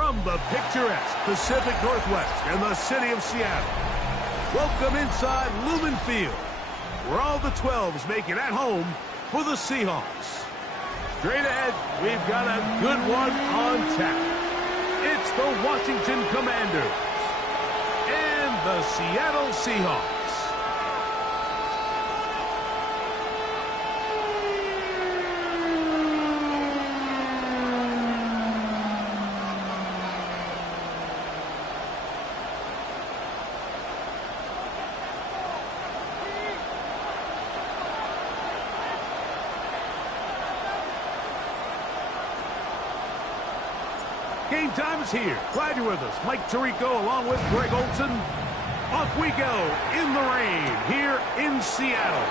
From the picturesque Pacific Northwest and the city of Seattle, welcome inside Lumen Field, where all the 12s make it at home for the Seahawks. Straight ahead, we've got a good one on tap. It's the Washington Commanders and the Seattle Seahawks. Game time is here. Glad you're with us. Mike Tirico along with Greg Olson. Off we go in the rain here in Seattle.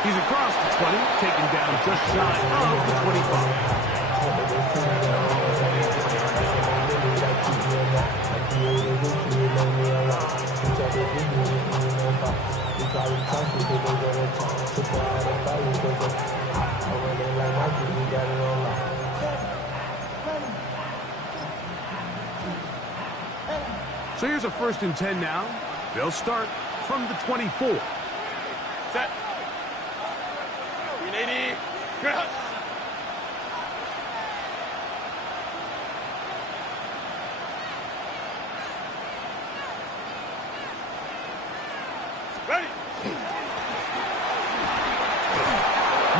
He's across the 20, taken down just shy of the 25. So here's a 1st and 10 now. They'll start from the 24. Set. 380. Ground. Ready.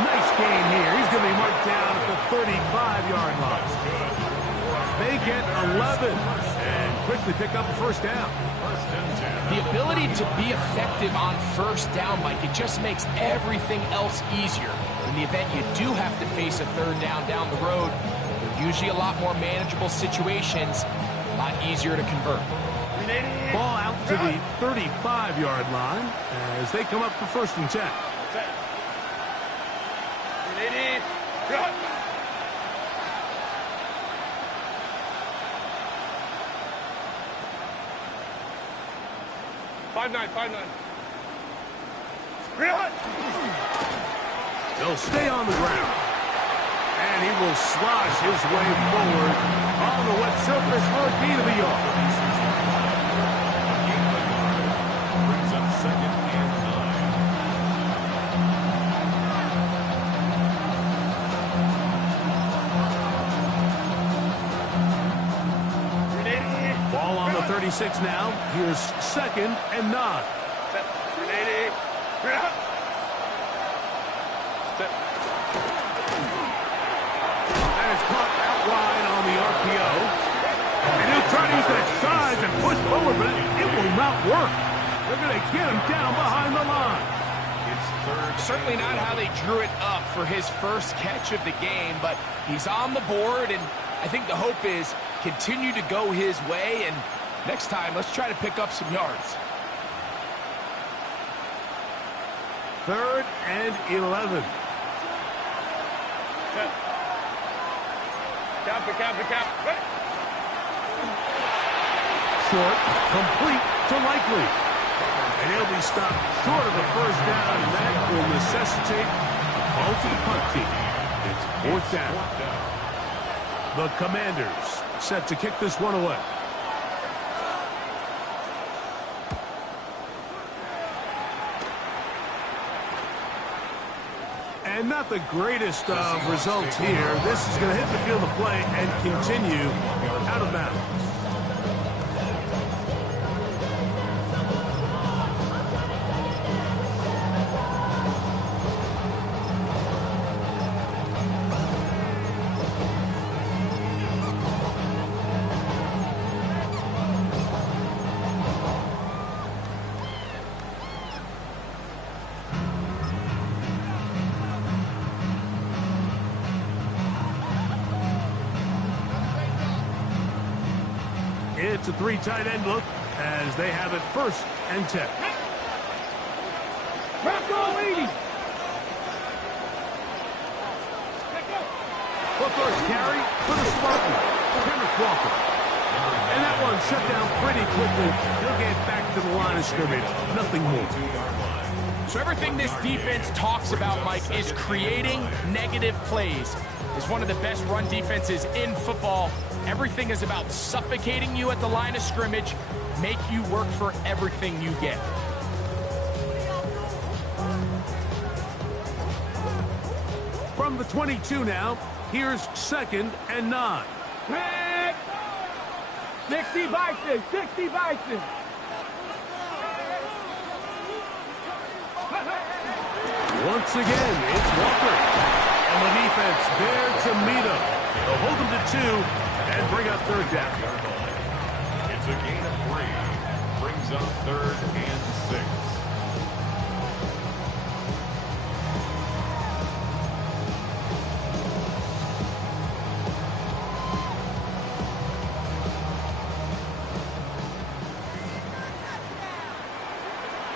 Nice gain here. He's going to be marked down at the 35-yard line. They get 11 and quickly pick up a 1st down. The ability to be effective on 1st down, Mike, it just makes everything else easier. In the event you do have to face a 3rd down the road, they're usually a lot more manageable situations, a lot easier to convert. Ball out to the 35-yard line as they come up for 1st and 10. 380. Ground. 5-9. He'll stay on the ground. And he will slosh his way forward on the wet surface for a gain of a yard. Brings up 2nd and 9. Ball on the 36 now. Here's 2nd and 9. Set. 380. Ground. Set. And it's caught out wide on the RPO. And he'll try to use that size and push forward, but it will not work. They're going to get him down behind the line. It's 3rd. Certainly not how they drew it up for his 1st catch of the game, but he's on the board, and I think the hope is continue to go his way, and next time, let's try to pick up some yards. 3rd and 11. Set. Cap. Ready. Short, complete to Likely. And he'll be stopped short of the 1st down, and that will necessitate a call to the punt team. It's 4th down. The Commanders set to kick this one away. And not the greatest of results here. This is going to hit the field of play and continue out of bounds. It's a 3 tight end look as they have it 1st and 10. Rocco 80. The 1st carry for the Spartans, Kenneth Walker. And that one shut down pretty quickly. He'll get back to the line of scrimmage. Nothing more. So everything this defense talks about, Mike, is creating negative plays. is one of the best run defenses in football. Everything is about suffocating you at the line of scrimmage, make you work for everything you get. From the 22 now, here's 2nd and 9. 60 Bison, 60 Bison. Once again, it's Walker. And the defense there to meet him. They'll hold him to 2 and bring up 3rd down. It's a gain of 3. Brings up 3rd and 6.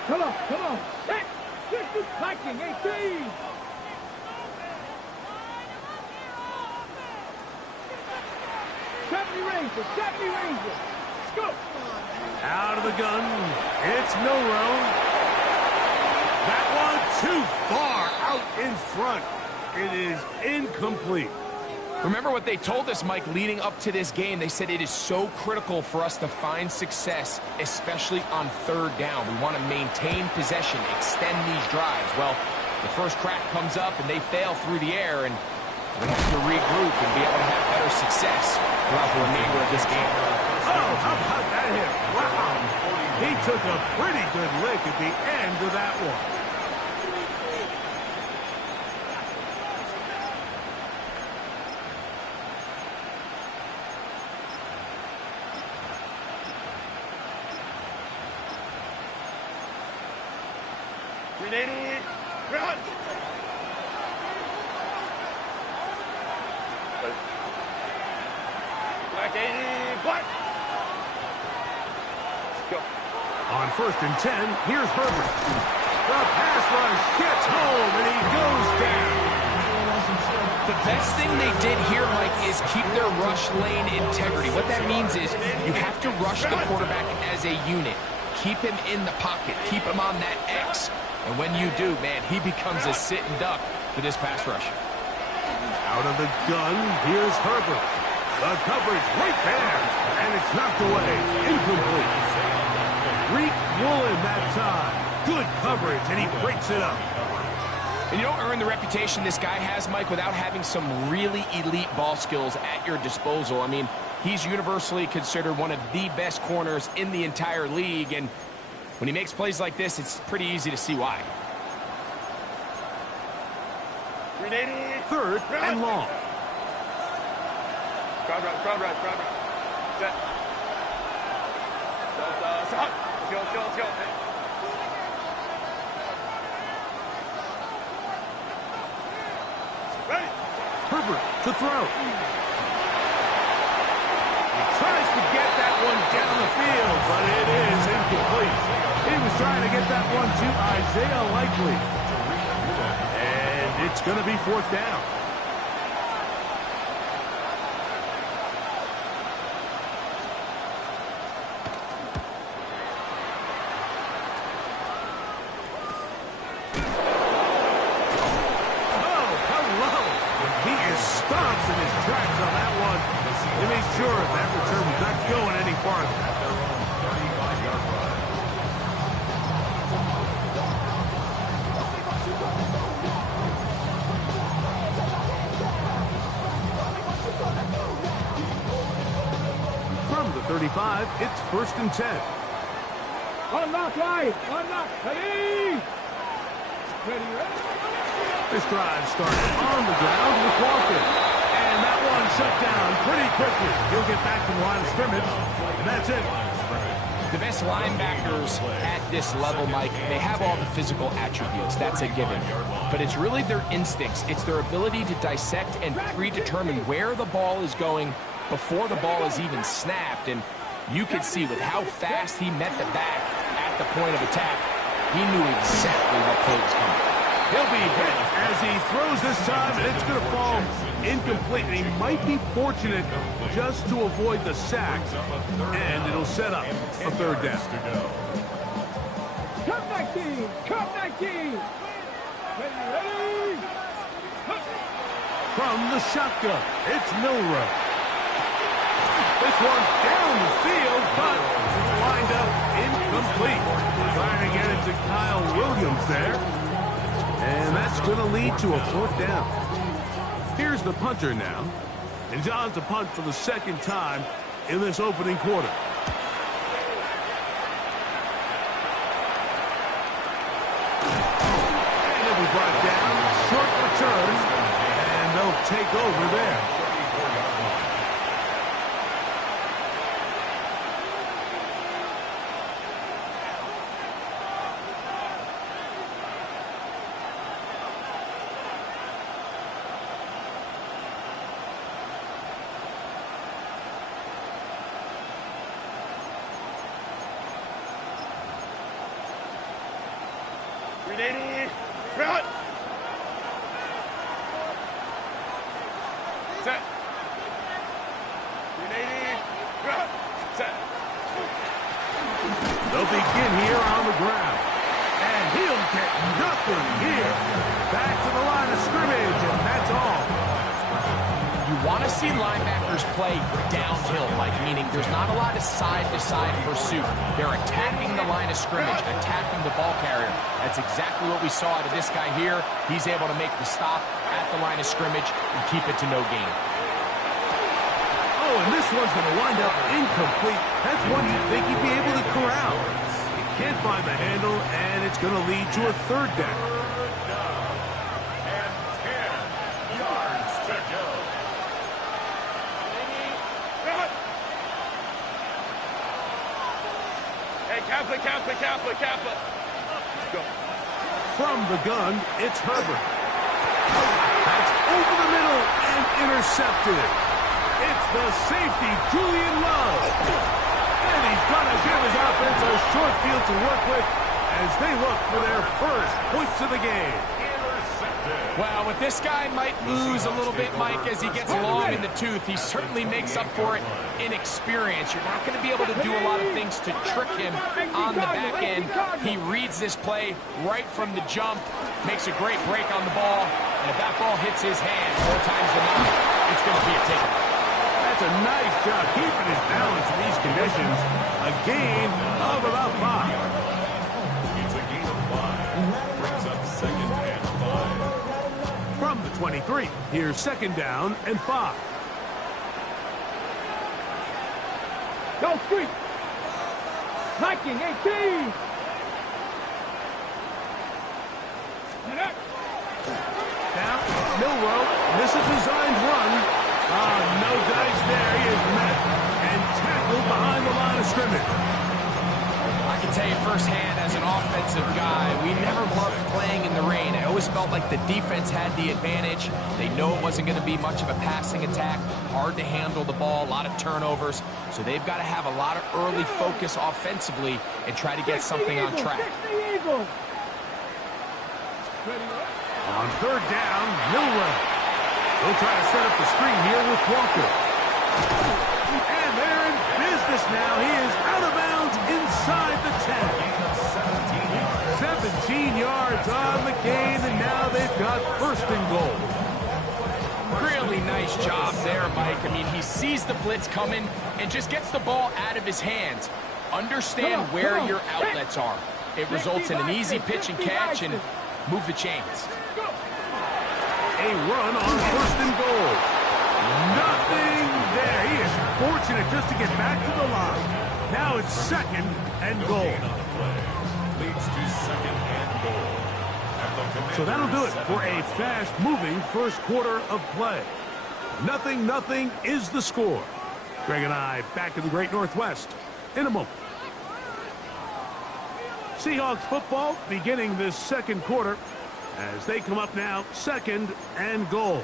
Come on, come on. 60 Viking, 18. Rangers, 70 Rangers. Let's go. Out of the gun. It's Milrow. That one too far out in front. It is incomplete. Remember what they told us, Mike, leading up to this game. They said it is so critical for us to find success, especially on 3rd down. We want to maintain possession, extend these drives. Well, the first crack comes up and they fail through the air, and we have to regroup and be able to have better success throughout the remainder of this game. Oh, how about that hit? Wow. He took a pretty good lick at the end of that one. Ready, run. Black 80, black. Let's go. On 1st and 10, here's Herbert. The pass rush gets home, and he goes down. The best thing they did here, Mike, is keep their rush lane integrity. What that means is you have to rush the quarterback as a unit. Keep him in the pocket. Keep him on that X. And when you do, man, he becomes a sitting duck for this pass rush. Out of the gun, here's Herbert. The coverage right there, and it's knocked away. Incomplete. Reek Woolen that time. Good coverage, and he breaks it up. And you don't earn the reputation this guy has, Mike, without having some really elite ball skills at your disposal. I mean, he's universally considered one of the best corners in the entire league, and when he makes plays like this, it's pretty easy to see why. 3rd and long. Crowd right. Set. Stop. Let's go. Ready. Herbert to throw. He tries to get that one down the field, but it is incomplete. He was trying to get that one to Isaiah Likely. And it's going to be 4th down. Stops in his tracks on that one. He made sure that return was not going any farther. At their own 35-yard line. From the 35, it's 1st and 10. Unlock right. Ready. This drive started on the ground with Walker. And that one shut down pretty quickly. He'll get back to the line of scrimmage, and that's it. The best linebackers at this level, Mike, they have all the physical attributes. That's a given. But it's really their instincts. It's their ability to dissect and predetermine where the ball is going before the ball is even snapped. And you could see with how fast he met the back at the point of attack, he knew exactly what play was coming. He'll be hit as he throws this time, and it's going to fall incomplete. And he might be fortunate just to avoid the sack, and it'll set up a 3rd down. Come 19. Ready. From the shotgun, it's Milrow. This one down the field, but lined up incomplete. Trying to get it to Kyle Williams there. And that's going to lead to a 4th down. Here's the punter now. And John's to punt for the 2nd time in this opening quarter. And it'll be brought down. Short return. And they'll take over there. Front. Set. Front. Set. They'll begin here on the ground. And he'll get nothing here. Back to the line of scrimmage, and that's all. You want to see linebackers play downhill, Mike, meaning there's not a lot of side-to-side pursuit. They're attacking the line of scrimmage, attacking the ball carrier. That's exactly what we saw out of this guy here. He's able to make the stop at the line of scrimmage and keep it to no gain. Oh, and this one's going to wind up incomplete. That's one you'd think he'd be able to corral. He can't find the handle, and it's going to lead to a 3rd down. And 10 yards to go. Hey, Kappa. Go. From the gun, it's Herbert. That's over the middle and intercepted. It's the safety, Julian Love. And he's going to give his offense a short field to work with as they look for their first points of the game. Well, with this guy might lose a little bit, Mike, as he gets long in the tooth. He certainly makes up for it in experience. You're not going to be able to do a lot of things to trick him on the back end. He reads this play right from the jump, makes a great break on the ball, and if that ball hits his hand 4 times than not, it's going to be a ticket. That's a nice job keeping his balance in these conditions. A gain of about 5. It's a gain of 5. Brings up 2nd and 5. From the 23, here's 2nd down and 5. Go street. Hiking 18. Now, Milrow, this is a designed run. No dice there. He is met and tackled behind the line of scrimmage. I can tell you firsthand, as an offensive guy, we never loved playing in the rain. I always felt like the defense had the advantage. They know it wasn't going to be much of a passing attack, hard to handle the ball, a lot of turnovers. So they've got to have a lot of early focus offensively and try to get something on track. On 3rd down, Milrow. They'll try to set up the screen here with Walker. And they're in business now. He is out of bounds inside the 10. 17 yards on the gain, and now they've got 1st and goal. Really nice job there, Mike. I mean, he sees the blitz coming and just gets the ball out of his hands. Understand where your outlets are. It results in an easy pitch and catch and move the chains. A run on 1st and goal. Nothing there. He is fortunate just to get back to the line. Now it's 2nd and goal. Leads to 2nd and goal. So that'll do it for a fast-moving 1st quarter of play. 0-0 is the score. Greg and I back in the Great Northwest in a moment. Seahawks football beginning this 2nd quarter as they come up now 2nd and goal.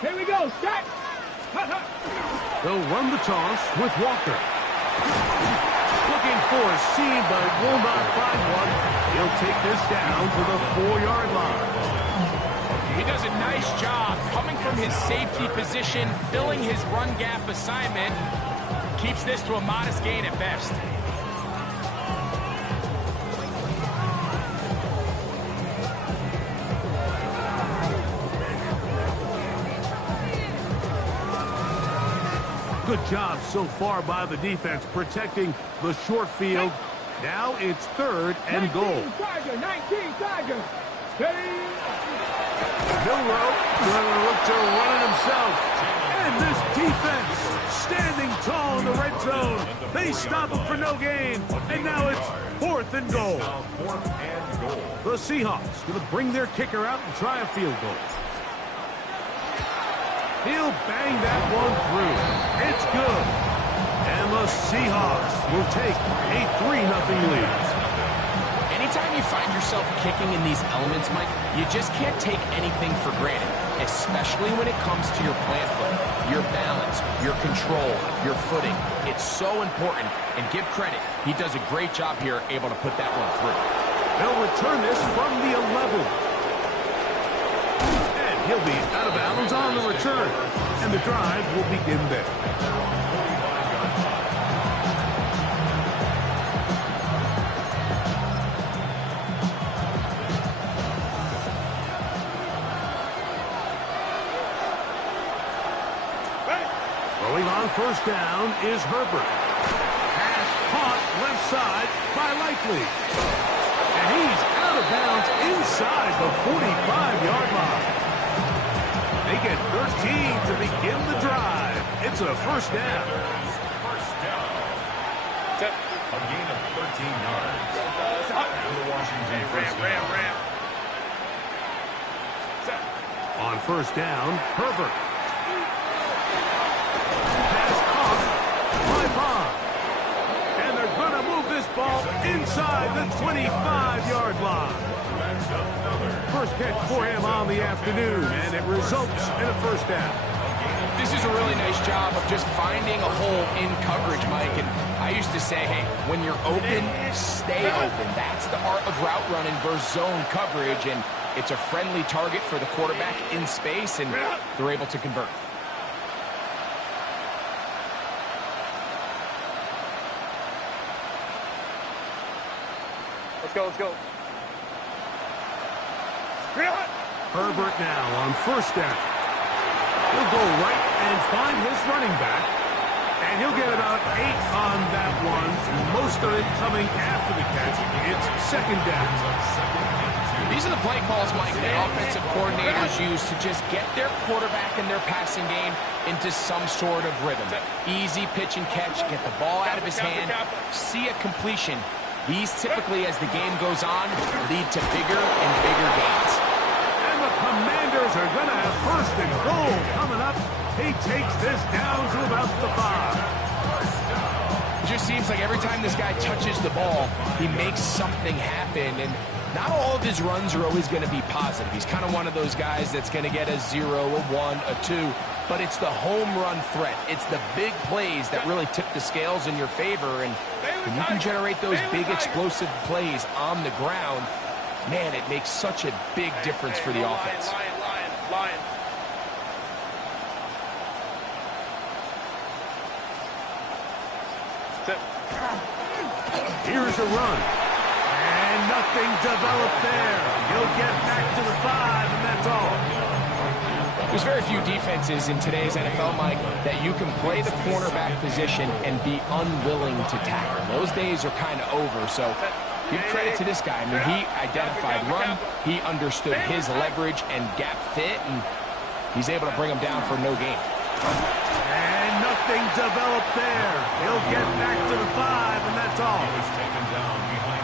Here we go, set. They'll run the toss with Walker. Looking for a seam, but will not find one. He'll take this down to the 4-yard line. He does a nice job coming from his safety position, filling his run gap assignment. Keeps this to a modest gain at best. Good job so far by the defense protecting the short field. Now it's 3rd and goal. 19 Charger. Steady. Milrow going to look to run it himself. And this defense standing tall in the red zone. They stop him for no gain. And now it's 4th and goal. The Seahawks going to bring their kicker out and try a field goal. He'll bang that one through. It's good. And the Seahawks will take a 3-0 lead. Anytime you find yourself kicking in these elements, Mike, you just can't take anything for granted, especially when it comes to your plant foot, your balance, your control, your footing. It's so important, and give credit. He does a great job here, able to put that one through. They'll return this from the 11. He'll be out of bounds on the return, and the drive will begin there. Throwing on 1st down is Herbert. Pass caught left side by Likely. And he's out of bounds inside the 45-yard line. They get 13 to begin the drive. It's a 1st down. A gain of 13 yards. And the Washington first down. Ram. On 1st down, Herbert. Pass caught by Bond. And they're going to move this ball inside the 25-yard line. First catch for him on the afternoon, and it results in a 1st down. This is a really nice job of just finding a hole in coverage, Mike. And I used to say, hey, when you're open, stay open. That's the art of route running versus zone coverage, and it's a friendly target for the quarterback in space, and they're able to convert. Let's go. Herbert now on 1st down. He'll go right and find his running back. And he'll get about 8 on that one. Most of it coming after the catch. It's 2nd down. These are the play calls, Mike, that offensive coordinators use to just get their quarterback and their passing game into some sort of rhythm. Easy pitch and catch, get the ball out of his hand, see a completion. These typically, as the game goes on, lead to bigger and bigger gains. And the Commanders are going to have 1st and goal coming up. He takes this down to about the 5. It just seems like every time this guy touches the ball, he makes something happen. And not all of his runs are always going to be positive. He's kind of one of those guys that's going to get a 0, a 1, a 2. But it's the home run threat. It's the big plays that really tip the scales in your favor. And when you can generate those big explosive plays on the ground, man, it makes such a big difference for the offense. Lion. Here's a run. And nothing developed there. He'll get back to the 5, and that's all. There's very few defenses in today's NFL, Mike, that you can play the cornerback position and be unwilling to tackle. Those days are kind of over, so give credit to this guy. I mean, he identified run, he understood his leverage and gap fit, and he's able to bring him down for no gain. And nothing developed there. He'll get back to the 5, and that's all.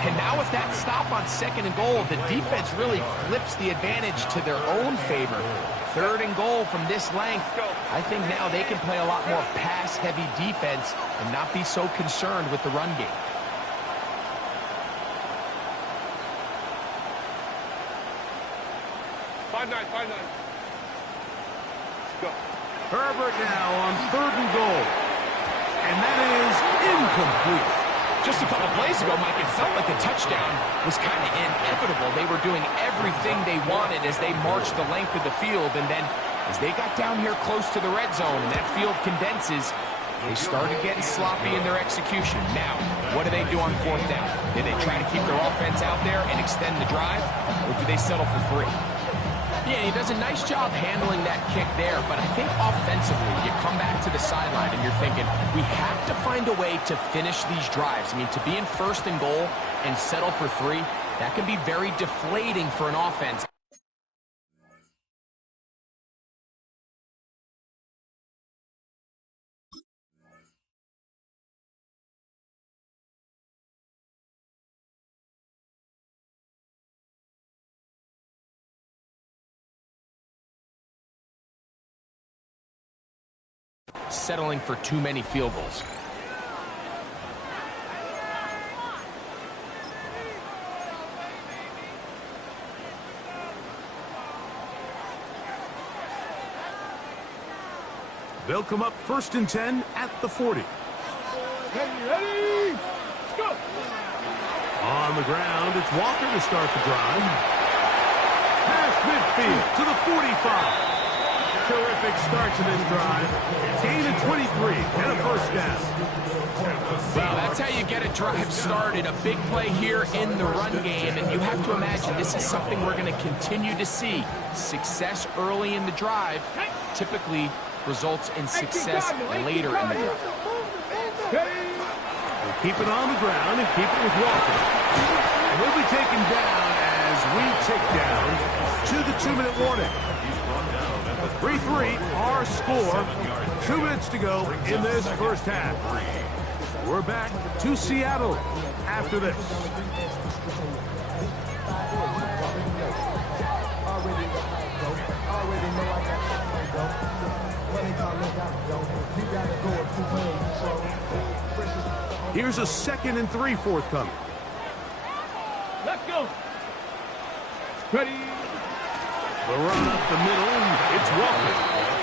And now with that stop on 2nd and goal, the defense really flips the advantage to their own favor. 3rd and goal from this length. I think now they can play a lot more pass-heavy defense and not be so concerned with the run game. Five nine. Go. Herbert now on 3rd and goal. And that is incomplete. Just a couple plays ago, Mike, it felt like the touchdown was kind of inevitable. They were doing everything they wanted as they marched the length of the field. And then as they got down here close to the red zone and that field condenses, they started getting sloppy in their execution. Now, what do they do on 4th down? Do they try to keep their offense out there and extend the drive? Or do they settle for 3? Yeah, he does a nice job handling that kick there, but I think offensively, you come back to the sideline and you're thinking, we have to find a way to finish these drives. I mean, to be in 1st and goal and settle for 3, that can be very deflating for an offense. Settling for too many field goals. They'll come up 1st and 10 at the 40. Ready, go! On the ground, it's Walker to start the drive. Past midfield to the 45. Terrific start to this drive. Gain of 23 and a 1st down. Well, that's how you get a drive started. A big play here in the run game, and you have to imagine this is something we're going to continue to see. Success early in the drive typically results in success later in the drive. We'll keep it on the ground and keep it with Walker. And we'll be taken down as we tick down to the 2-minute warning. 3-3, our score. 2 minutes to go in this 1st half. We're back to Seattle after this. Here's a 2nd and 3 forthcoming. Let's go! Ready? The run up the middle, it's Walker.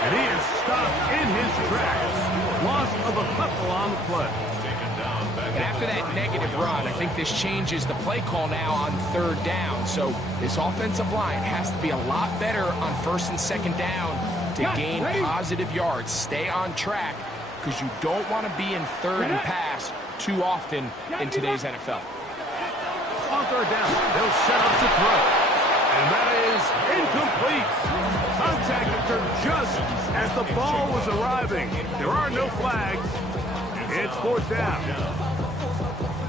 And he is stopped in his tracks. Loss of a couple on the play. And after that negative run, I think this changes the play call now on 3rd down. So this offensive line has to be a lot better on 1st and 2nd down to gain positive yards. Stay on track because you don't want to be in 3rd and pass too often in today's NFL. On 3rd down, they'll set up to throw. And that is incomplete. Contact occurred just as the ball was arriving. There are no flags. It's 4th down.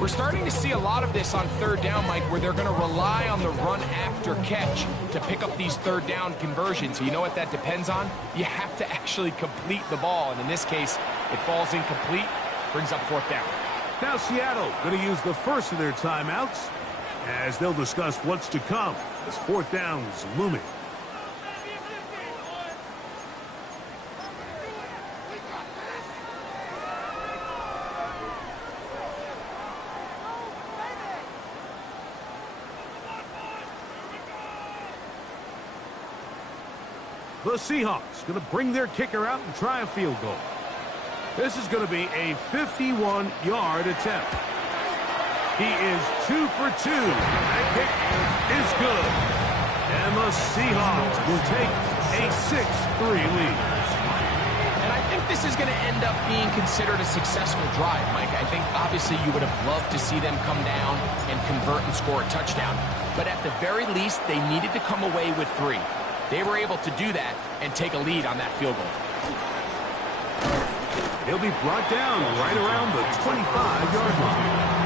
We're starting to see a lot of this on 3rd down, Mike, where they're going to rely on the run after catch to pick up these 3rd down conversions. You know what that depends on? You have to actually complete the ball. And in this case, it falls incomplete, brings up 4th down. Now Seattle going to use the first of their timeouts as they'll discuss what's to come as 4th down is looming. The Seahawks going to bring their kicker out and try a field goal. This is going to be a 51-yard attempt. He is 2 for 2. That kick is good. And the Seahawks will take a 6-3 lead. And I think this is going to end up being considered a successful drive, Mike. I think obviously you would have loved to see them come down and convert and score a touchdown. But at the very least, they needed to come away with 3. They were able to do that and take a lead on that field goal. He'll be brought down right around the 25-yard line.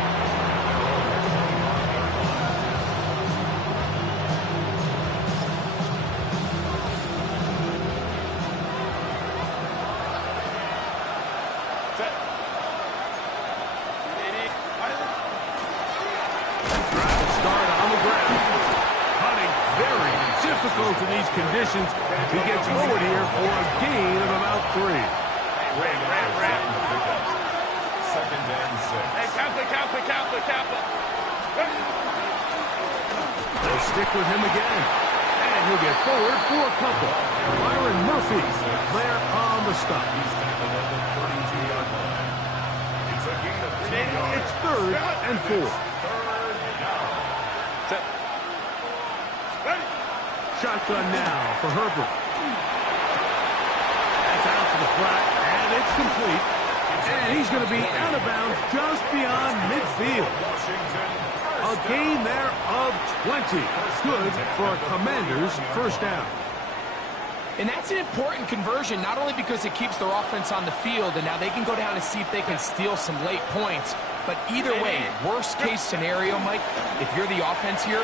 To these conditions, he gets forward here for a gain of about 3. Ram. 2nd and 6. Hey, Kappa. They'll stick with him again. And And he'll get forward for a couple. Byron Murphy there on the stop. It's 3rd and 4. Set. Ready. Shotgun now for Herbert. That's out to the flat, and it's complete. And he's going to be out of bounds just beyond midfield. A gain there of 20. Good for a Commanders' first down. And that's an important conversion, not only because it keeps their offense on the field, and now they can go down and see if they can steal some late points. But either way, worst case scenario, Mike, if you're the offense here,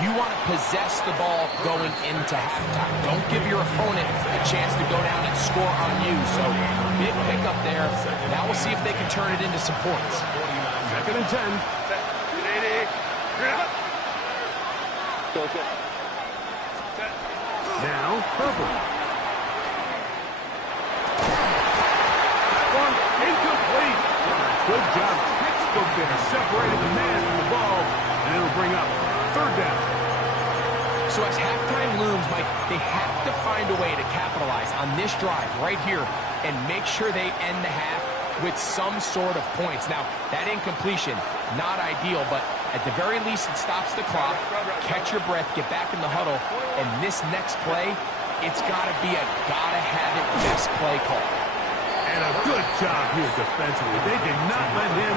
you want to possess the ball going into halftime. Don't give your opponent a chance to go down and score on you. So big pickup there. Now we'll see if they can turn it into some points. 2nd and 10. Set. Ready. Go. Set. Now, Herbert. That one incomplete. Good job. Textbook there. Separated the man from the ball, and it'll bring up 3rd down. So as halftime looms, Mike, they have to find a way to capitalize on this drive right here and make sure they end the half with some sort of points. Now, that incompletion, not ideal, but at the very least, it stops the clock. Catch your breath, get back in the huddle, and this next play, it's got to be a gotta-have-it best play call. And a good job here defensively. They did not let him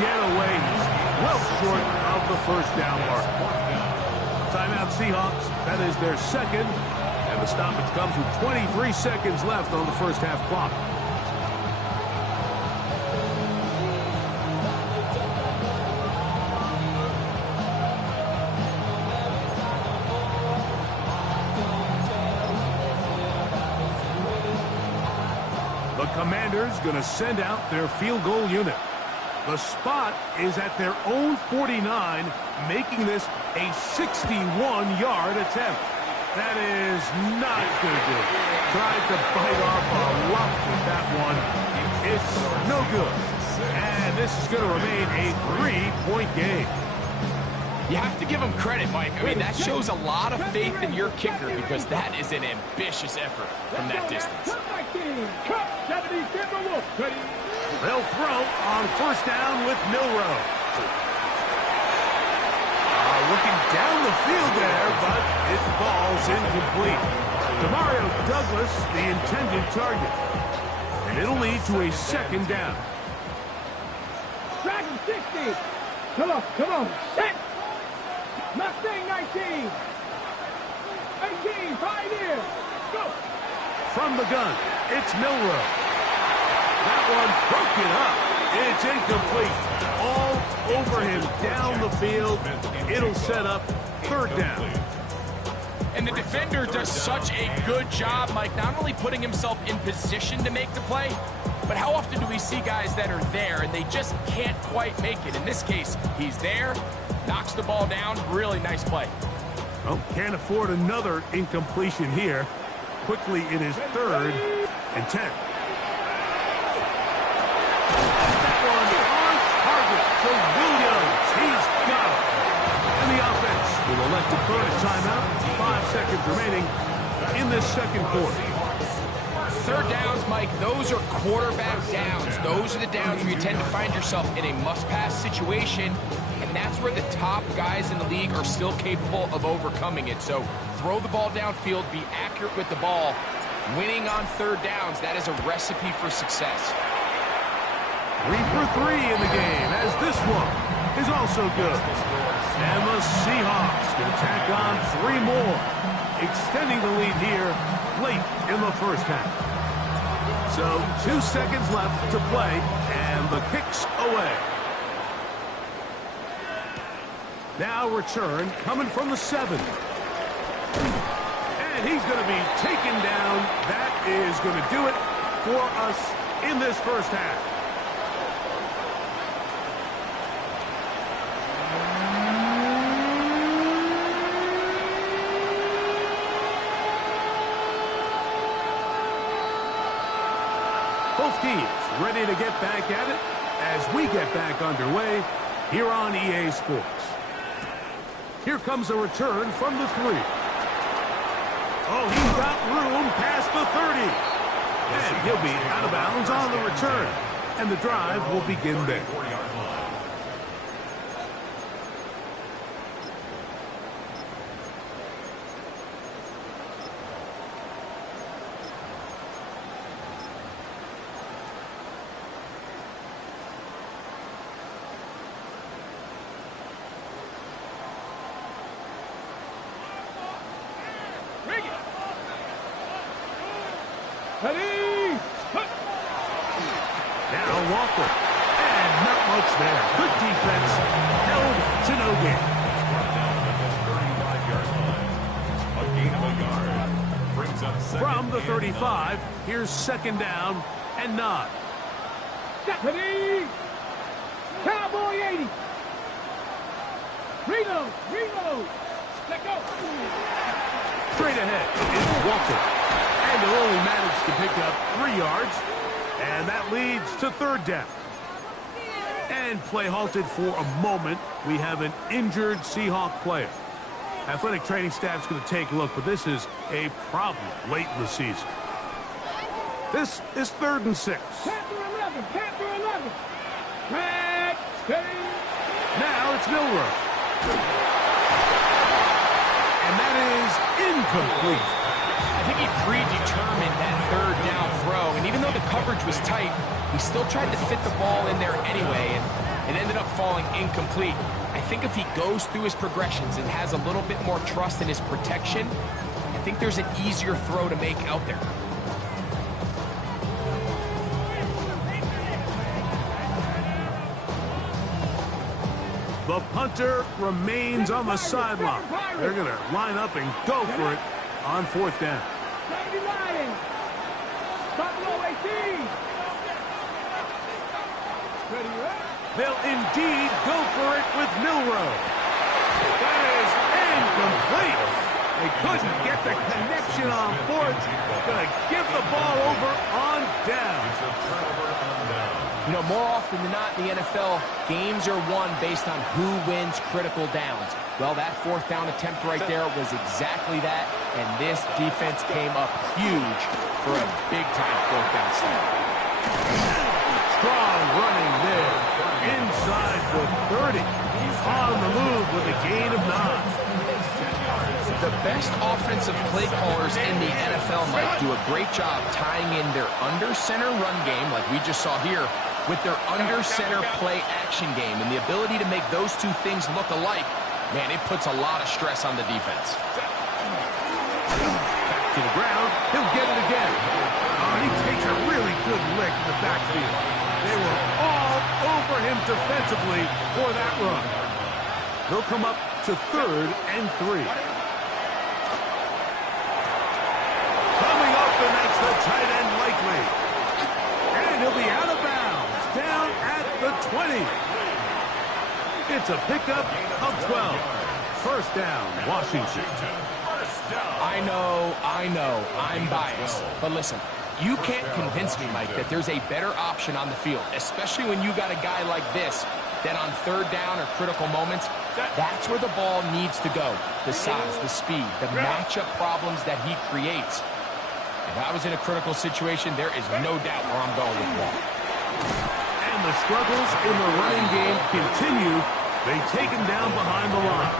get away. He's well short of the first down mark. Timeout Seahawks. That is their 2nd. And the stoppage comes with 23 seconds left on the first half clock. The Commanders going to send out their field goal unit. The spot is at their own 49, making this a 61-yard attempt. That is not going to do it. Tried to bite off a lot with that one. It's no good. And this is going to remain a 3-point game. You have to give him credit, Mike. I mean, that shows a lot of faith in your kicker because that is an ambitious effort from that distance. They'll throw on 1st down with Milroe. Looking down the field there, but it falls incomplete. Demario Douglas, the intended target. And it'll lead to a 2nd down. Dragon 60. Come on. Set. Mustang 19. 18. Pioneer. Go. From the gun, it's Milroe. That one broke it up. It's incomplete. All over him down the field. It'll set up 3rd down. And the defender does such a good job, Mike, not only putting himself in position to make the play, but how often do we see guys that are there and they just can't quite make it? In this case, he's there, knocks the ball down. Really nice play. Well, can't afford another incompletion here. Quickly, it is 3rd and 10. That one on target to Williams. He's got it. And the offense will elect to burn a timeout. 5 seconds remaining in this 2nd quarter. 3rd downs, Mike, those are quarterback downs. Those are the downs where you tend to find yourself in a must-pass situation, and that's where the top guys in the league are still capable of overcoming it. So throw the ball downfield, be accurate with the ball. Winning on 3rd downs, that is a recipe for success. 3 for 3 in the game, as this one is also good. And the Seahawks can tack on 3 more, extending the lead here late in the first half. So 2 seconds left to play, and the kick's away. Now return coming from the 7. And he's going to be taken down. That is going to do it for us in this first half. Both teams ready to get back at it as we get back underway here on EA Sports. Here comes a return from the 3. Oh, he's got room past the 30. And he'll be out of bounds on the return. And the drive will begin there. Ready? Now Walker. And not much there. Good defense. Held to no gain. A gain of a yard. Brings up second From the and 35, here's second down and 9. Ready? Cowboy 80. Reload. Let go. Straight ahead is Walker. And they'll only manage to pick up 3 yards. And that leads to third down. And play halted for a moment. We have an injured Seahawk player. Athletic training staff's going to take a look, but this is a problem late in the season. This is 3rd and 6. Panther 11. Back. Steady. Now it's Milrow. And that is incomplete. I think he predetermined that third down throw, and even though the coverage was tight, he still tried to fit the ball in there anyway, and it ended up falling incomplete. I think if he goes through his progressions and has a little bit more trust in his protection, I think there's an easier throw to make out there. The punter remains on the sideline. They're going to line up and go for it on 4th down. They'll indeed go for it with Milrow. That is incomplete. They couldn't get the connection on 4th. Going to give the ball over on down. You know, more often than not in the NFL, games are won based on who wins critical downs. Well, that 4th down attempt right there was exactly that, and this defense came up huge for a big-time 4th down stop. Strong running there. Inside the 30. He's on the move with a gain of 9. The best offensive play callers in the NFL might do a great job tying in their under-center run game, like we just saw here, with their under-center play action game. And the ability to make those two things look alike, man, it puts a lot of stress on the defense. Back to the ground. He'll get it again. Oh, he takes a really good lick in the backfield. They were all over him defensively for that run. He'll come up to 3rd and 3. Coming up, and that's the tight end likely. And he'll be out of bounds, down at the 20. It's a pickup of 12. 1st down, Washington. I know, I'm biased. But listen, you can't convince me, Mike, that there's a better option on the field, especially when you got a guy like this that on 3rd down or critical moments, that's where the ball needs to go. The size, the speed, the matchup problems that he creates. If I was in a critical situation, there is no doubt where I'm going with Wall. And the struggles in the running game continue. They take him down behind the line.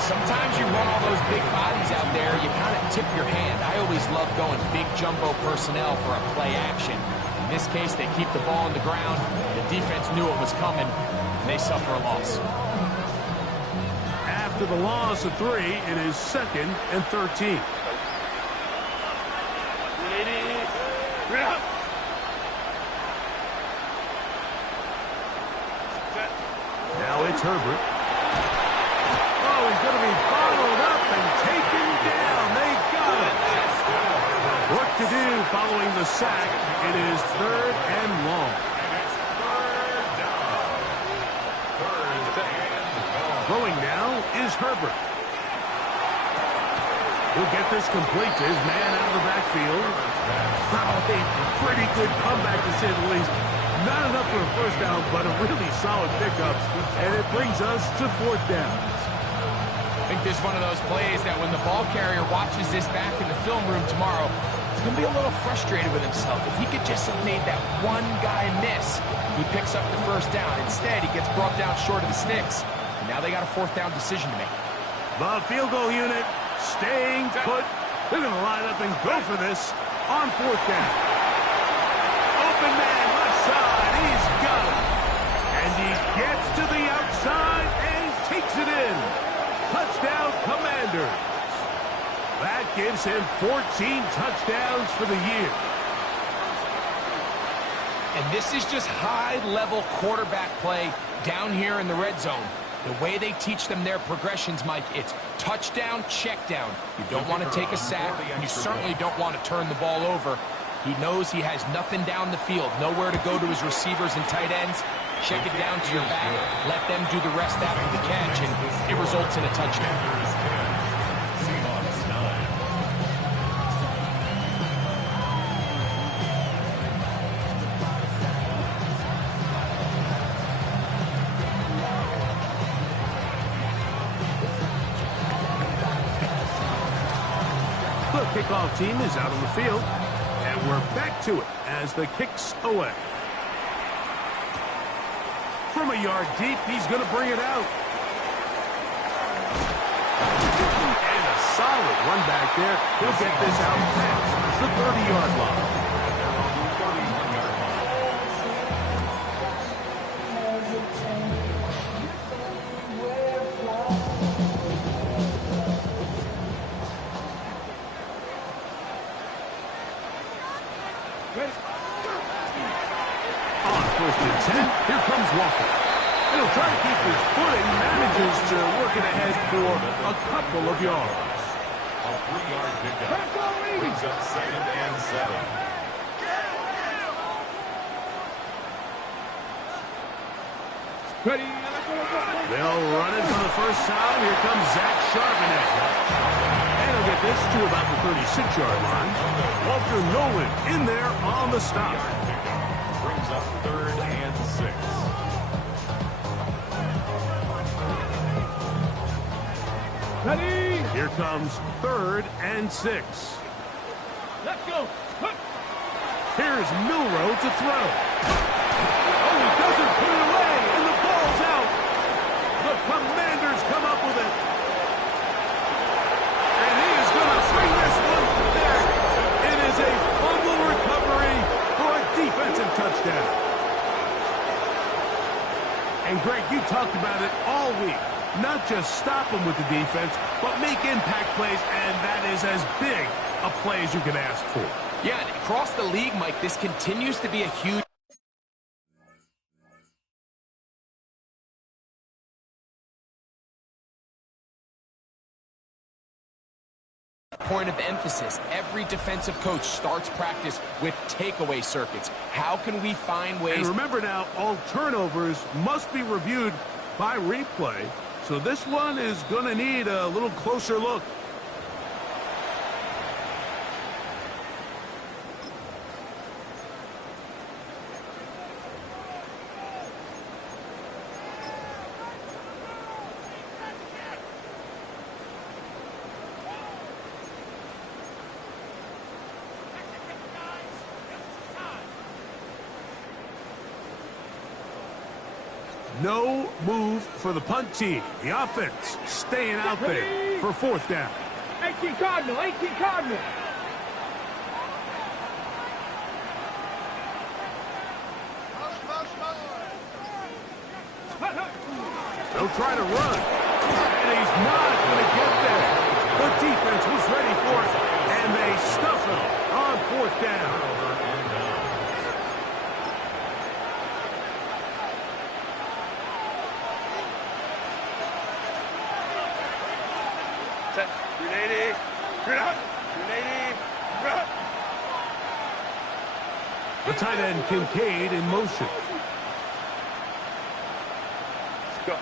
Sometimes you run all those big bodies out there, you kind of tip your hand. I always love going big jumbo personnel for a play action. In this case, they keep the ball on the ground. The defense knew it was coming, and they suffer a loss. After the loss of 3, it is 2nd and 13. Now it's Herbert. Oh, he's going to be followed up and taken down. They got it. Work to do following the sack. It is 3rd and long. Throwing now is Herbert. He'll get this complete to his man out of the backfield. Oh, a pretty good comeback to say the least. Not enough for a 1st down, but a really solid pickup. And it brings us to 4th down. I think this is one of those plays that when the ball carrier watches this back in the film room tomorrow, he's going to be a little frustrated with himself. If he could just have made that one guy miss, he picks up the first down. Instead, he gets brought down short of the sticks. And now they got a fourth down decision to make. The field goal unit staying put. They're going to line up and go for this on fourth down. Open man, left side. He's got it. And he gets to the outside and takes it in. Touchdown, Commanders. That gives him 14 touchdowns for the year. And this is just high-level quarterback play down here in the red zone. The way they teach them their progressions, Mike, it's touchdown, check down. You don't want to take a sack, and you certainly don't want to turn the ball over. He knows he has nothing down the field, nowhere to go to his receivers and tight ends. Check it down to your back, let them do the rest after the catch, and it results in a touchdown. Seahawks 9. The kickoff team is out on the field, and we're back to it as the kick's away. From a yard deep, he's going to bring it out. And a solid run back there. He'll get this out past the 30-yard line. On first and 10, here comes Walker. And he'll try to keep his footing, manages to work it ahead for a couple of yards. A 3-yard pickup. Brings up 2nd and 7. Ready. They'll run it for the first time. Here comes Zach Charbonnet. And he'll get this to about the 36-yard line. Walter Nolan in there on the stop. Brings up 3rd and 6. Ready. Here comes 3rd and 6. Let's go. Here's Milrow to throw. Oh, he doesn't put it away, and the ball's out. The Commanders come up with it. And he is going to bring this one back. It is a fumble recovery for a defensive touchdown. And Greg, you talked about it all week. Not just stop them with the defense, but make impact plays, and that is as big a play as you can ask for. Yeah, and across the league, Mike, this continues to be a huge point of emphasis. Every defensive coach starts practice with takeaway circuits. How can we find ways? And remember now, all turnovers must be reviewed by replay, so this one is going to need a little closer look. No move for the punt team. The offense staying out there for fourth down. 18 Cardinal, 18 Cardinal. They'll try to run. And he's not going to get there. The defense was ready for it, and they stuff him on fourth down. Set. 380. Green out. 380. Run. The tight end Kincaid in motion. Let's go.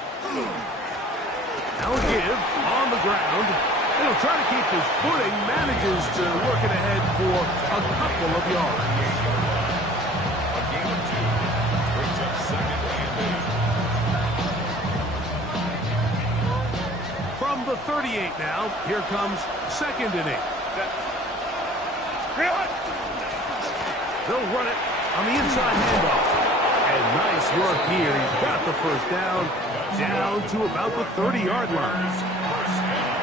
Now a give on the ground. And he'll try to keep his footing, manages to work it ahead for a couple of yards. A gain of 2. Brings up 2nd and 8. From From the 38 now, here comes 2nd and 8. They'll run it on the inside handoff. And nice work here. He's got the first down to about the 30-yard line.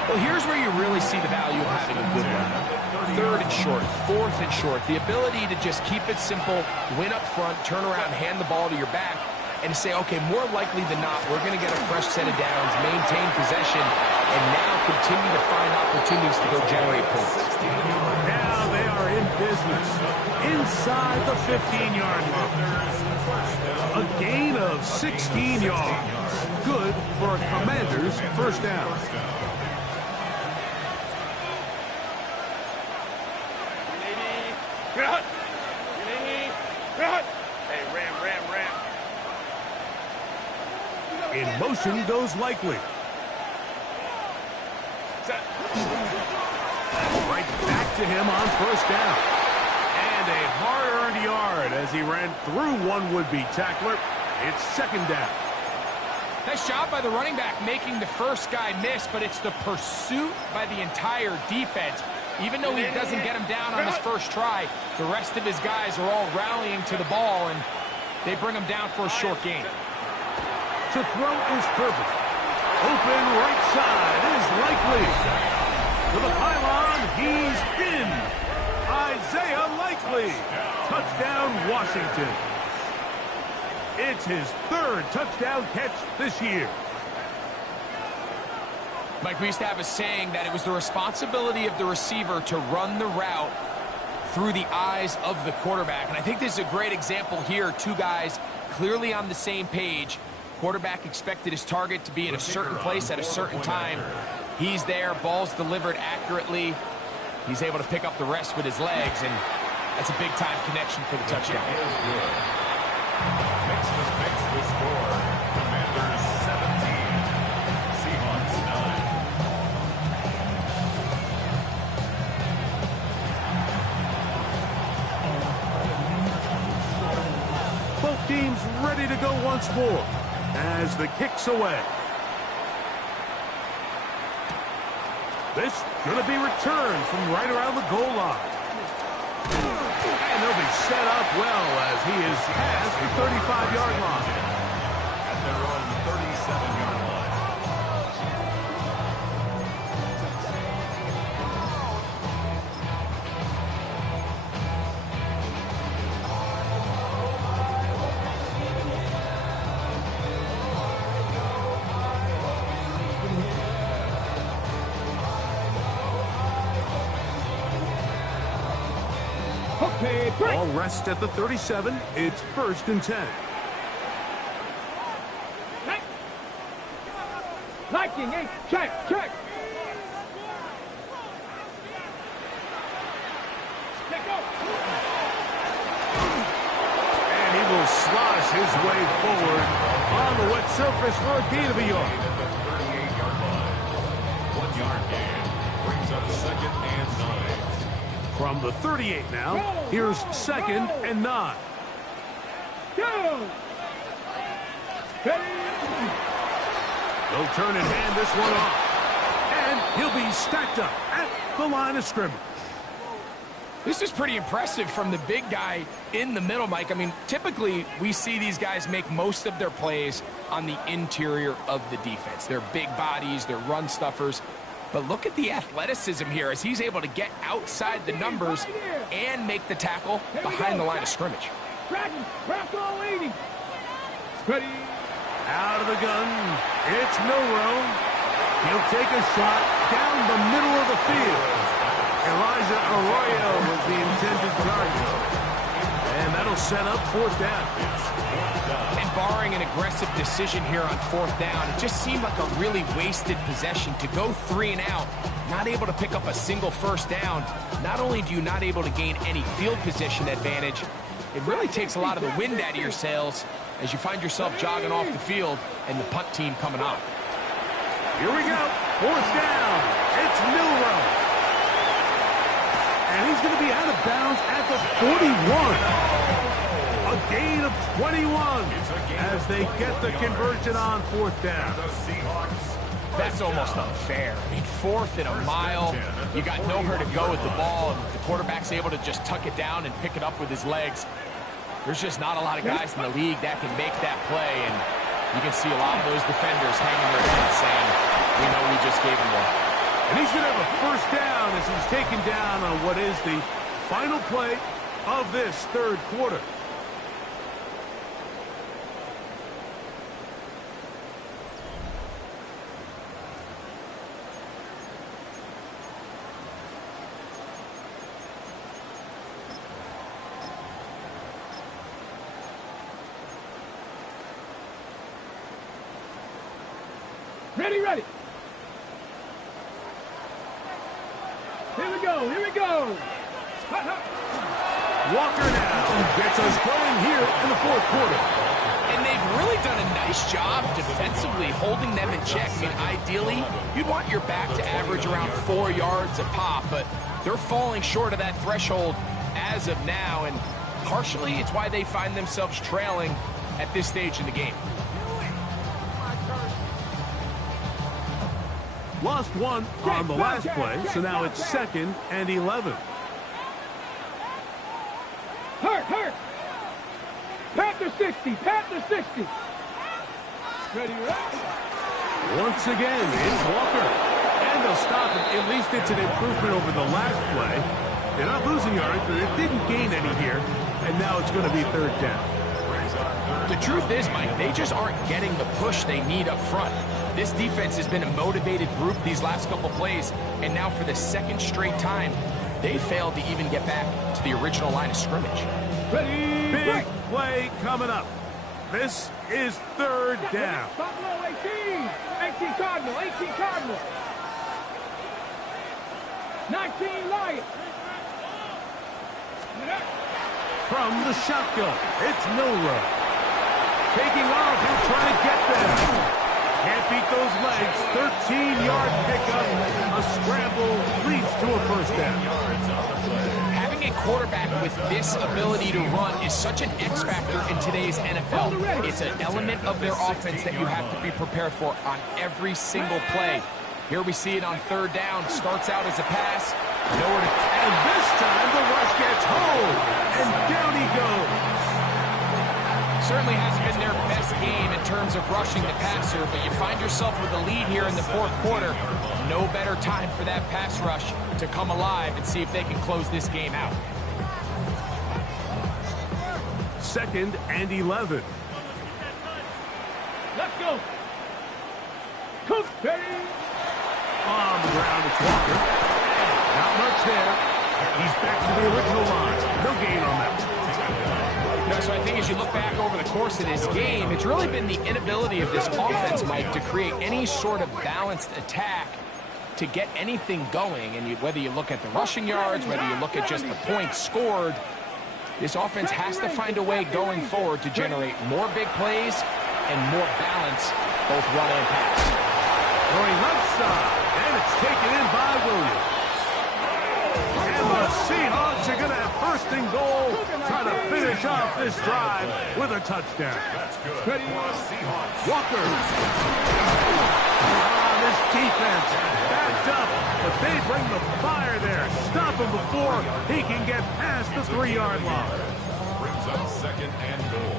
Well, here's where you really see the value of having a good run. 3rd and short, 4th and short. The ability to just keep it simple, win up front, turn around, hand the ball to your back, and say, okay, more likely than not, we're going to get a fresh set of downs, maintain possession, and now continue to find opportunities to go generate points. Now they are in business inside the 15-yard line. A gain of 16 yards. Good for a Commander's first down. Hey, ram. In motion goes Likely. Right back to him on first down. And a hard-earned yard as he ran through one would-be tackler. It's 2nd down. Nice job by the running back making the first guy miss, but it's the pursuit by the entire defense. Even though he doesn't get him down on his first try, the rest of his guys are all rallying to the ball, and they bring him down for a short gain. To throw is perfect. Open right side is Likely. To the pylon, he's in. Isaiah Likely. Touchdown, Washington. It's his 3rd touchdown catch this year. Mike, we used to have a saying that it was the responsibility of the receiver to run the route through the eyes of the quarterback. And I think this is a great example here. 2 guys clearly on the same page. Quarterback expected his target to be in a certain place at a certain time. He's there, ball's delivered accurately. He's able to pick up the rest with his legs, and that's a big-time connection for the touchdown. Makes the score. Commanders 17, Seahawks 9. Both teams ready to go once more as the kick's away. This going to be returned from right around the goal line. And they'll be set up well as he is past the 35-yard line. At their own 37-yard line. Okay, break. All rest at the 37. It's 1st and 10. Liking, hey, check. Let go. And he will slosh his way forward on the wet surface for a gain of a yard. At the 38-yard line. 1-yard gain. Brings up 2nd and 9. From the 38 now, here's 2nd and 9. Go. Ready. They'll turn and hand this one off. And he'll be stacked up at the line of scrimmage. This is pretty impressive from the big guy in the middle, Mike. I mean, typically we see these guys make most of their plays on the interior of the defense. They're big bodies, they're run stuffers. But look at the athleticism here as he's able to get outside the numbers and make the tackle behind the line of scrimmage. Craft all 80. Ready. Out of the gun, it's Milrow. He'll take a shot down the middle of the field. Elijah Arroyo was the intended target. And that'll set up 4th down. And barring an aggressive decision here on 4th down, it just seemed like a really wasted possession to go 3 and out, not able to pick up a single first down. Not only do you not able to gain any field position advantage, it really takes a lot of the wind out of your sails as you find yourself jogging off the field and the punt team coming on. Here we go. 4th down. It's Milrow. And he's going to be out of bounds at the 41. A gain of 21 as they get the conversion on 4th down. The Seahawks That's almost unfair. I mean, 4th and a mile. You got nowhere to go with the ball, and the quarterback's able to just tuck it down and pick it up with his legs. There's just not a lot of guys in the league that can make that play, and you can see a lot of those defenders hanging their heads saying, we know we just gave him one. And he's going to have a first down as he's taken down on what is the final play of this third quarter. Ready, ready. Here we go, here we go. Hot, hot. Walker now gets us going here in the fourth quarter. And they've really done a nice job defensively holding them in check. I mean, ideally, you'd want your back to average around 4 yards a pop, but they're falling short of that threshold as of now, and partially it's why they find themselves trailing at this stage in the game. Lost one on the last play, so now it's 2nd and 11. Hurt. Panther 60, Panther 60. Ready, right? Once again, it's Walker. And they'll stop it. At least it's an improvement over the last play. They're not losing yards, but they didn't gain any here. And now it's going to be 3rd down. The truth is, Mike, they just aren't getting the push they need up front. This defense has been a motivated group these last couple plays, and now for the 2nd straight time, they failed to even get back to the original line of scrimmage. Ready, Big play coming up. This is 3rd down. Buffalo 18. 18 Cardinal, 18 Cardinal. 19 Lions. From the shotgun, it's Milrow. Taking off, he'll try to get there. Can't beat those legs. 13-yard pickup. A scramble leads to a first down. Having a quarterback with this ability to run is such an X factor in today's NFL. It's an element of their offense that you have to be prepared for on every single play. Here we see it on 3rd down. Starts out as a pass. Nowhere to... And this time the rush gets home. And down he goes. Certainly hasn't been their best game in terms of rushing the passer, but you find yourself with a lead here in the 4th quarter. No better time for that pass rush to come alive and see if they can close this game out. 2nd and 11. Let's go. Cook, ready. On the ground, it's Walker. Not much there. He's back to the original line. No gain on that. So I think as you look back over the course of this game, it's really been the inability of this offense, Mike, to create any sort of balanced attack to get anything going. And whether you look at the rushing yards, whether you look at just the points scored, this offense has to find a way going forward to generate more big plays and more balance, both run and pass. Going left side, and it's taken in by Williams. And the Seahawks are going to have 1st and goal, trying to finish off this drive with a touchdown. That's good. Walker. This defense backed up, but they bring the fire there. Stop him before he can get past the 3-yard line. Brings up 2nd and goal.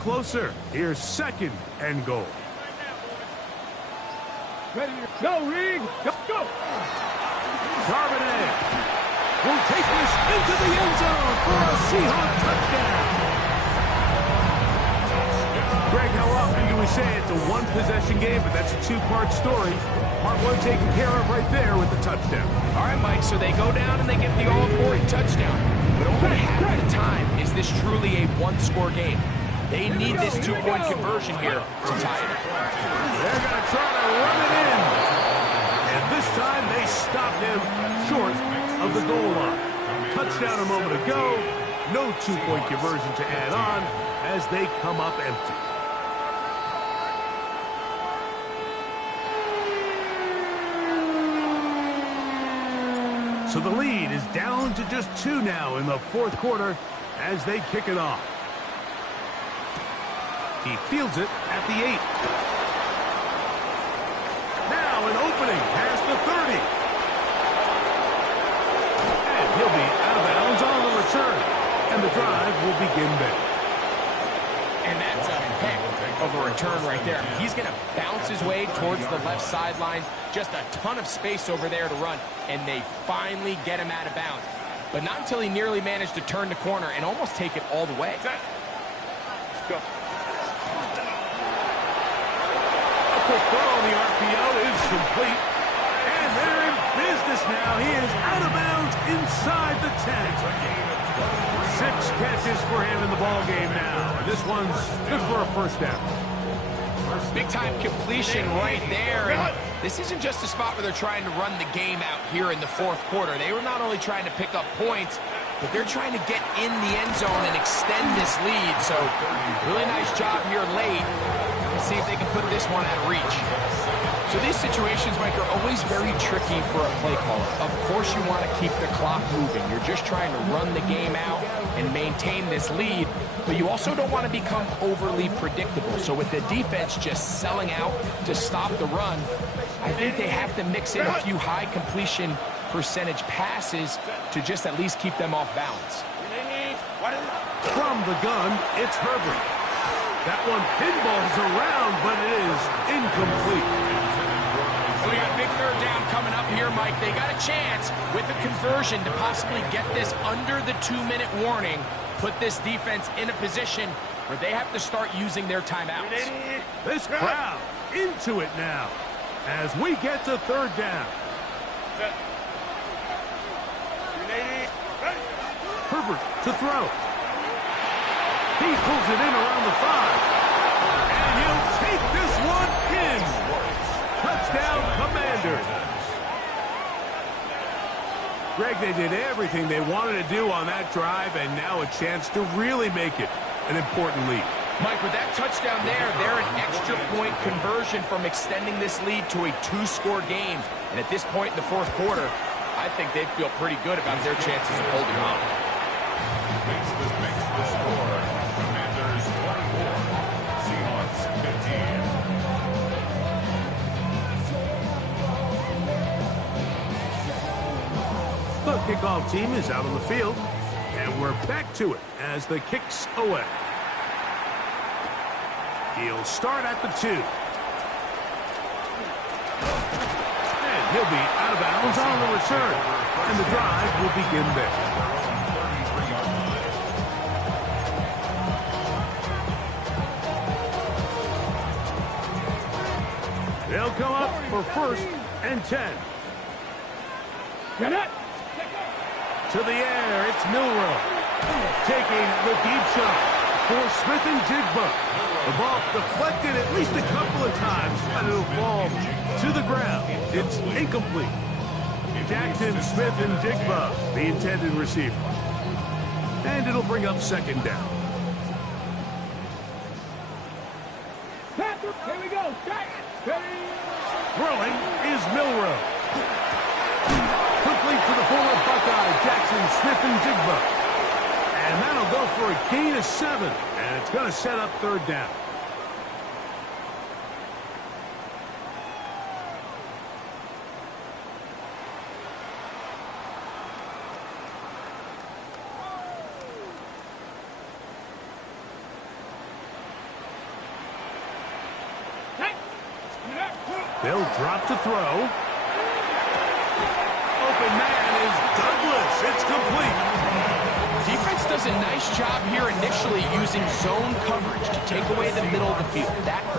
Closer. Here's 2nd and goal. Ready, go, Reed. Go, go. Charbonnet will take this into the end zone for a Seahawks touchdown. Greg, how often do we say it's a one-possession game, but that's a 2-part story? Part 1 taken care of right there with the touchdown. All right, Mike, so they go down and they get the all-important touchdown. But only half the time is this truly a one-score game. They need this 2-point conversion here to tie it. They're going to try to run it in. And stop him short of the goal line. Touchdown a moment ago. No two-point conversion to add on as they come up empty. So the lead is down to just 2 now in the fourth quarter as they kick it off. He fields it at the 8. Now an opening past the 30. And he'll be out of bounds on the return. And the drive will begin there. And that's a heck of a return right there. He's going to bounce his way towards the left sideline. Just a ton of space over there to run. And they finally get him out of bounds. But not until he nearly managed to turn the corner and almost take it all the way. Let's go. A quick throw on the RPO is complete. And they're in business now. He is out of bounds inside the 10. 6 catches for him in the ball game now. This one's good for a first down. Big-time completion right there. And this isn't just a spot where they're trying to run the game out here in the fourth quarter. They were not only trying to pick up points, but they're trying to get in the end zone and extend this lead. So really nice job here late. Let's see if they can put this one out of reach. So these situations, Mike, are always very tricky for a play caller. Of course you want to keep the clock moving. You're just trying to run the game out and maintain this lead, but you also don't want to become overly predictable. So with the defense just selling out to stop the run, I think they have to mix in a few high completion percentage passes to just at least keep them off balance. From the gun, it's Herbert. That one pinballs around, but it is incomplete. So we got a big third down coming up here, Mike. They got a chance with a conversion to possibly get this under the 2-minute warning, put this defense in a position where they have to start using their timeouts. This crowd into it now as we get to third down. Herbert to throw. He pulls it in around the 5. And he'll take this one in. Touchdown, Commanders. Greg, they did everything they wanted to do on that drive, and now a chance to really make it an important lead. Mike, with that touchdown there, they're an extra point conversion from extending this lead to a 2-score game. And at this point in the fourth quarter, I think they'd feel pretty good about their chances of holding on. Makes the score. Commanders 24, Seahawks 15. The kickoff team is out on the field, and we're back to it as the kick's away. He'll start at the 2. And he'll be out of bounds on the return, and the drive will begin there. They'll come up for 1st and 10. Get it! To the air, it's Milroe. Taking the deep shot for Smith and Jigba. The ball deflected at least a couple of times, but it'll fall to the ground. It's incomplete. Jackson, Smith, and Jigba, the intended receiver. And it'll bring up 2nd down. Here we go. Throwing is Milroe. Complete to the former Buckeye, Jackson, Smith, and Jigba. And that'll go for a gain of 7. And it's going to set up 3rd down. They'll drop to throw. Open man is Douglas. It's complete. Defense does a nice job here initially using zone coverage to take away the middle of the field.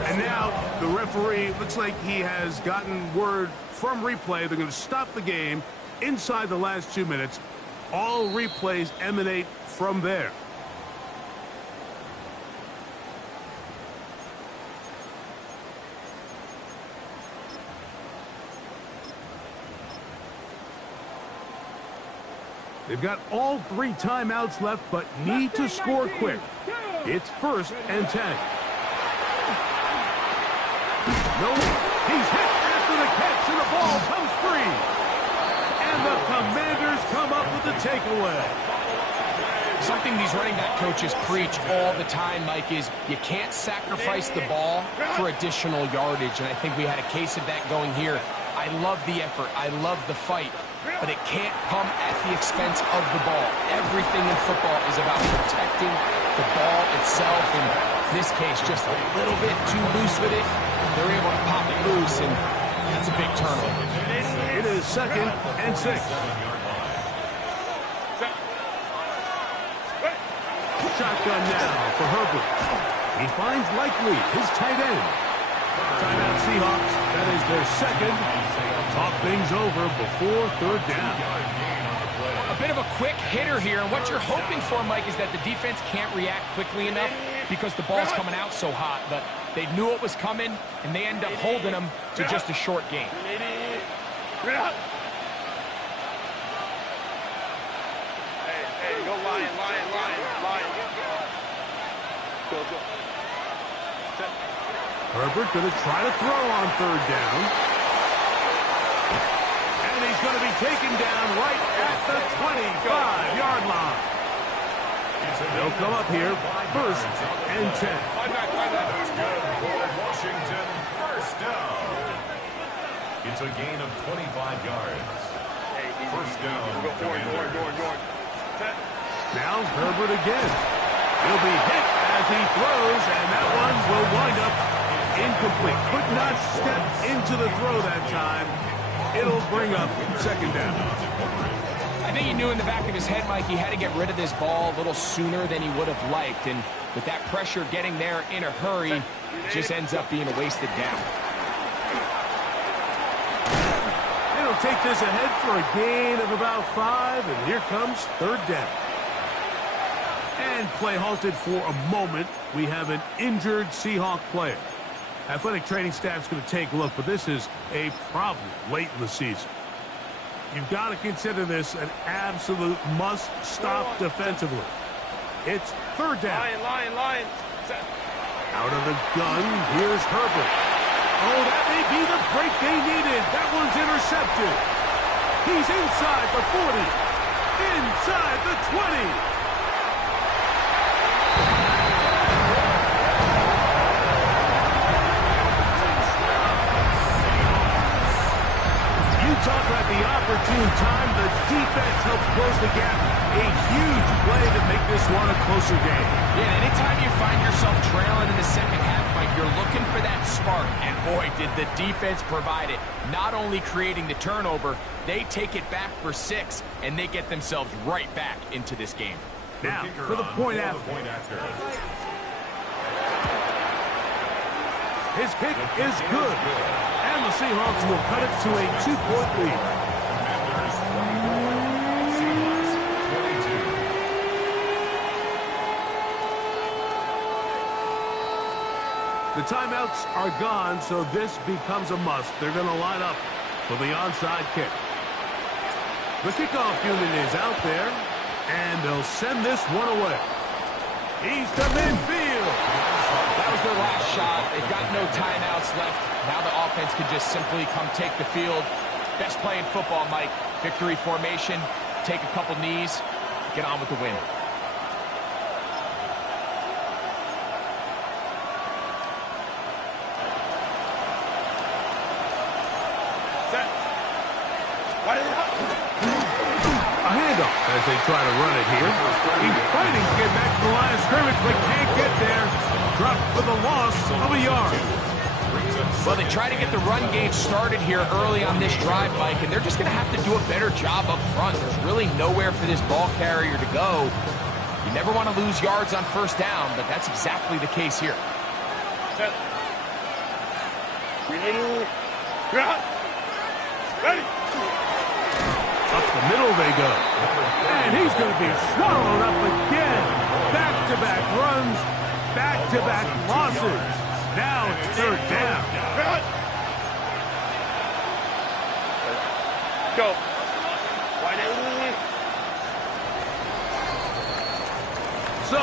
And now the referee looks like he has gotten word from replay. They're going to stop the game inside the last 2 minutes. All replays emanate from there. They've got all 3 timeouts left, but need to score quick. It's 1st and 10. No, he's hit after the catch, and the ball comes free. And the Commanders come up with the takeaway. Something these running back coaches preach all the time, Mike, is you can't sacrifice the ball for additional yardage, and I think we had a case of that going here. I love the effort. I love the fight, but it can't come at the expense of the ball. Everything in football is about protecting the ball itself, and in this case, just a little bit too loose with it. They're able to pop it loose, and that's a big turnover. It is 2nd and 6. Shotgun now for Herbert. He finds Likely, his tight end. Timeout Seahawks. That is their 2nd. Talk things over before 3rd down. A bit of a quick hitter here, and what you're hoping for, Mike, is that the defense can't react quickly enough because the ball's coming out so hot, but they knew it was coming, and they end up holding them to just a short game. Hey, go Lion. Go. Herbert going to try to throw on 3rd down. And he's going to be taken down right at the 25-yard line. They'll come up here 1st and 10. That's good for Washington. 1st down. It's a gain of 25 yards. 1st down. Now Herbert again. He'll be hit as he throws, and that one will wind up incomplete. Could not step into the throw that time. It'll bring up 2nd down. I think he knew in the back of his head, Mike, he had to get rid of this ball a little sooner than he would have liked, and with that pressure getting there in a hurry, it just ends up being a wasted down. It'll take this ahead for a gain of about 5, and here comes 3rd down. And play halted for a moment. We have an injured Seahawk player. Athletic training staff's going to take a look, but this is a problem late in the season. You've got to consider this an absolute must-stop defensively. It's 3rd down. Lion. Out of the gun, here's Herbert. Oh, that may be the break they needed. That one's intercepted. He's inside the 40. Inside the 20. Talk about the opportune time. The defense helps close the gap. A huge play to make this one a closer game. Yeah, anytime you find yourself trailing in the 2nd half, Mike, you're looking for that spark. And boy, did the defense provide it. Not only creating the turnover, they take it back for 6, and they get themselves right back into this game. Now, for the point after. His kick is good. And the Seahawks will cut it to a 2-point lead. The timeouts are gone, so this becomes a must. They're going to line up for the onside kick. The kickoff unit is out there, and they'll send this one away. He's to midfield. That was their last shot. They've got no timeouts left. Now the offense can just simply come take the field. Best play in football, Mike. Victory formation, take a couple knees, get on with the win. A handoff as they try to run it here. He's fighting to get back to the line of scrimmage, but can't get there. Dropped for the loss of a yard. Well, they try to get the run game started here early on this drive, Mike, and they're just going to have to do a better job up front. There's really nowhere for this ball carrier to go. You never want to lose yards on 1st down, but that's exactly the case here. Ready. Up the middle they go. And he's going to be swallowed up again. Back-to-back runs, back-to-back losses. Now it's 3rd down. Go. So